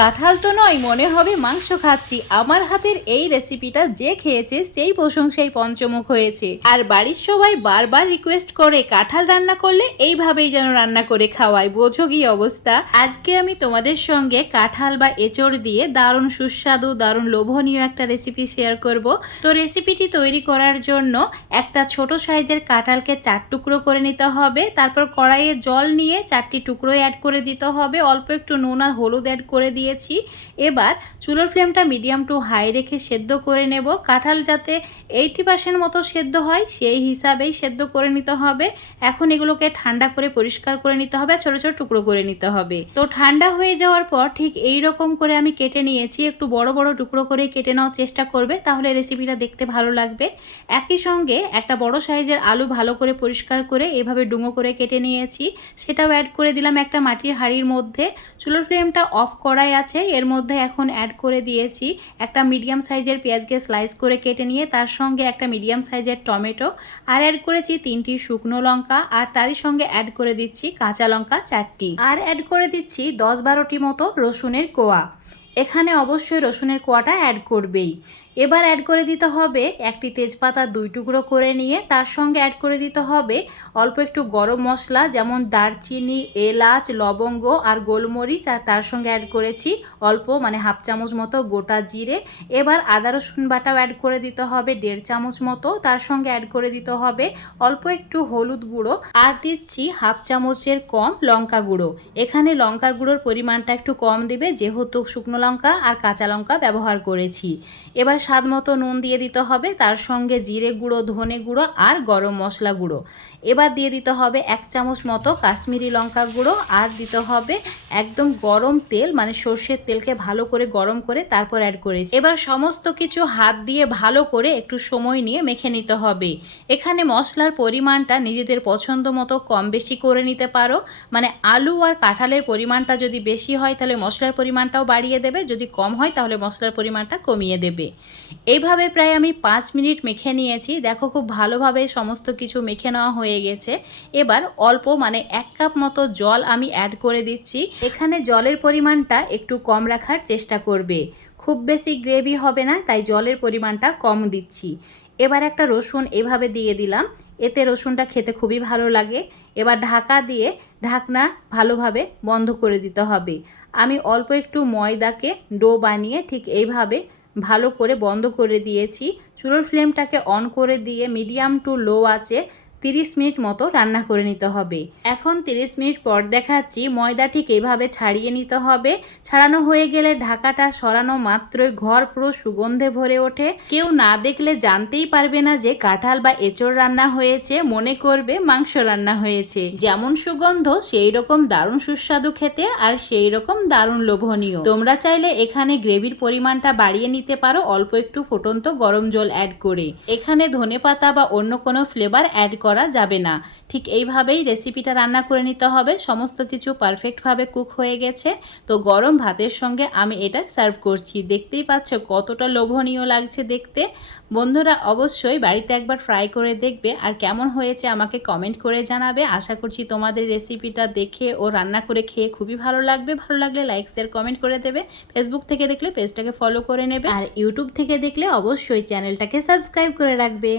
কাঁঠাল তো নয়, মনে হবে মাংস খাচ্ছি। আমার হাতের এই রেসিপিটা যে খেয়েছে, সেই প্রশংসাই পঞ্চমুখ হয়েছে। আর বাড়ির সবাই বারবার রিকোয়েস্ট করে কাঁঠাল রান্না করলে এইভাবেই যেন রান্না করে খাওয়াই বোঝো কি অবস্থা? আজকে আমি তোমাদের সঙ্গে কাঁঠাল বা এঁচড় দিয়ে দারুণ সুস্বাদু, দারুণ লোভনীয় একটা রেসিপি শেয়ার করব। তো রেসিপিটি তৈরি করার জন্য একটা ছোট সাইজের কাঁঠালকে চার টুকরো করে নিতে হবে। তারপর কড়াইয়ে জল নিয়ে চারটি টুকরো অ্যাড করে দিতে হবে। অল্প একটু নুন আর হলুদ অ্যাড করে দিয়েছি। এবার চুলোর ফ্লেমটা মিডিয়াম টু হাই রেখে সেদ্ধ করে নেব। কাঁঠাল যাতে এইটি পার্সেন্ট মতো সেদ্ধ হয়, সেই হিসাবেই সেদ্ধ করে নিতে হবে। এখন এগুলোকে ঠান্ডা করে পরিষ্কার করে নিতে হবে, ছোট ছোট টুকরো করে নিতে হবে। তো ঠান্ডা হয়ে যাওয়ার পর ঠিক এই রকম করে আমি কেটে নিয়েছি। একটু বড় বড় টুকরো করে কেটে নেওয়ার চেষ্টা করবে, তাহলে রেসিপিটা দেখতে ভালো লাগবে। একই সঙ্গে একটা বড় সাইজের আলু ভালো করে পরিষ্কার করে এভাবে ডুঙো করে কেটে নিয়েছি। সেটাও অ্যাড করে দিলাম একটা মাটির হাঁড়ির মধ্যে। চুলোর ফ্লেমটা অফ করাই আছে, এর মধ্যে এখন অ্যাড করে দিয়েছি একটা মিডিয়াম সাইজের পেঁয়াজকে স্লাইস করে কেটে নিয়ে তার সঙ্গে একটা মিডিয়াম সাইজের টমেটো আর অ্যাড করেছি তিনটি শুকনো লঙ্কা আর তারই সঙ্গে অ্যাড করে দিচ্ছি কাঁচা লঙ্কা চারটি। আর অ্যাড করে দিচ্ছি দশ বারোটি মতো রসুনের কোয়া। এখানে অবশ্যই রসুনের কোয়াটা অ্যাড করবেই। এবার অ্যাড করে দিতে হবে একটি তেজপাতা দুই টুকরো করে নিয়ে, তার সঙ্গে অ্যাড করে দিতে হবে অল্প একটু গরম মশলা, যেমন দারচিনি, এলাচ, লবঙ্গ আর গোলমরিচ, আর তার সঙ্গে অ্যাড করেছি অল্প মানে হাফ চামচ মতো গোটা জিরে। এবার আদা, রসুন বাটাও অ্যাড করে দিতে হবে দেড় চামচ মতো, তার সঙ্গে অ্যাড করে দিতে হবে অল্প একটু হলুদ গুঁড়ো। আর দিচ্ছি হাফ চামচের কম লঙ্কা গুঁড়ো। এখানে লঙ্কা গুঁড়োর পরিমাণটা একটু কম দেবে, যেহেতু শুকনো লঙ্কা আর কাঁচা লঙ্কা ব্যবহার করেছি। এবার স্বাদ মতো নুন দিয়ে দিতে হবে। তার সঙ্গে জিরে গুঁড়ো, ধনে গুঁড়ো আর গরম মশলা গুঁড়ো। এবার দিয়ে দিতে হবে এক চামচ মতো কাশ্মীরি লঙ্কা গুঁড়ো আর দিতে হবে একদম গরম তেল মানে সর্ষের তেলকে ভালো করে গরম করে তারপর অ্যাড করেছি। এবার সমস্ত কিছু হাত দিয়ে ভালো করে একটু সময় নিয়ে মেখে নিতে হবে। এখানে মশলার পরিমাণটা নিজেদের পছন্দ মতো কম বেশি করে নিতে পারো। মানে আলু আর কাঁঠালের পরিমাণটা যদি বেশি হয়, তাহলে মশলার পরিমাণটাও বাড়িয়ে দেবে। যদি কম হয়, তাহলে মশলার পরিমাণটা কমিয়ে দেবে। এইভাবে প্রায় আমি পাঁচ মিনিট মেখে নিয়েছি। দেখো খুব ভালোভাবে সমস্ত কিছু মেখে নেওয়া হয়ে গেছে। এবার অল্প মানে এক কাপ মতো জল আমি অ্যাড করে দিচ্ছি। এখানে জলের পরিমাণটা একটু কম রাখার চেষ্টা করবে। খুব বেশি গ্রেভি হবে না, তাই জলের পরিমাণটা কম দিচ্ছি। এবার একটা রসুন এভাবে দিয়ে দিলাম। এতে রসুনটা খেতে খুবই ভালো লাগে। এবার ঢাকা দিয়ে ঢাকনা ভালোভাবে বন্ধ করে দিতে হবে। আমি অল্প একটু ময়দাকে ডো বানিয়ে ঠিক এইভাবে ভালো করে বন্ধ করে দিয়েছি। চুলোর ফ্লেমটাকে অন করে দিয়ে মিডিয়াম টু লো আছে তিরিশ মিনিট মতো রান্না করে নিতে হবে। এখন তিরিশ মিনিট পর দেখাচ্ছি ময়দা ঠিক এইভাবে ছাড়িয়ে নিতে হবে। ছাড়ানো হয়ে গেলে ঢাকাটা সরানো মাত্রই ঘর পুরো সুগন্ধে ভরে ওঠে। কেউ না দেখলে জানতেই পারবে না যে কাঁঠাল বা এঁচড় রান্না হয়েছে, মনে করবে মাংস রান্না হয়েছে। যেমন সুগন্ধ, সেই রকম দারুণ সুস্বাদু খেতে আর সেই রকম দারুণ লোভনীয়। তোমরা চাইলে এখানে গ্রেভির পরিমাণটা বাড়িয়ে নিতে পারো, অল্প একটু ফুটন্ত গরম জল অ্যাড করে। এখানে ধনে পাতা বা অন্য কোনো ফ্লেভার অ্যাড করা যাবে না। ঠিক এইভাবেই রেসিপিটা রান্না করে নিতে হবে। সমস্ত কিছু পারফেক্টভাবে কুক হয়ে গেছে। তো গরম ভাতের সঙ্গে আমি এটা সার্ভ করছি। দেখতেই পাচ্ছ কতটা লোভনীয় লাগছে দেখতে। বন্ধুরা, অবশ্যই বাড়িতে একবার ফ্রাই করে দেখবে। আর কেমন হয়েছে আমাকে কমেন্ট করে জানাবে। আশা করছি তোমাদের রেসিপিটা দেখে ও রান্না করে খেয়ে খুবই ভালো লাগবে। ভালো লাগলে লাইক শেয়ার কমেন্ট করে দেবে। ফেসবুক থেকে দেখলে পেজটাকে ফলো করে নেবে। আর ইউটিউব থেকে দেখলে অবশ্যই চ্যানেলটাকে সাবস্ক্রাইব করে রাখবে।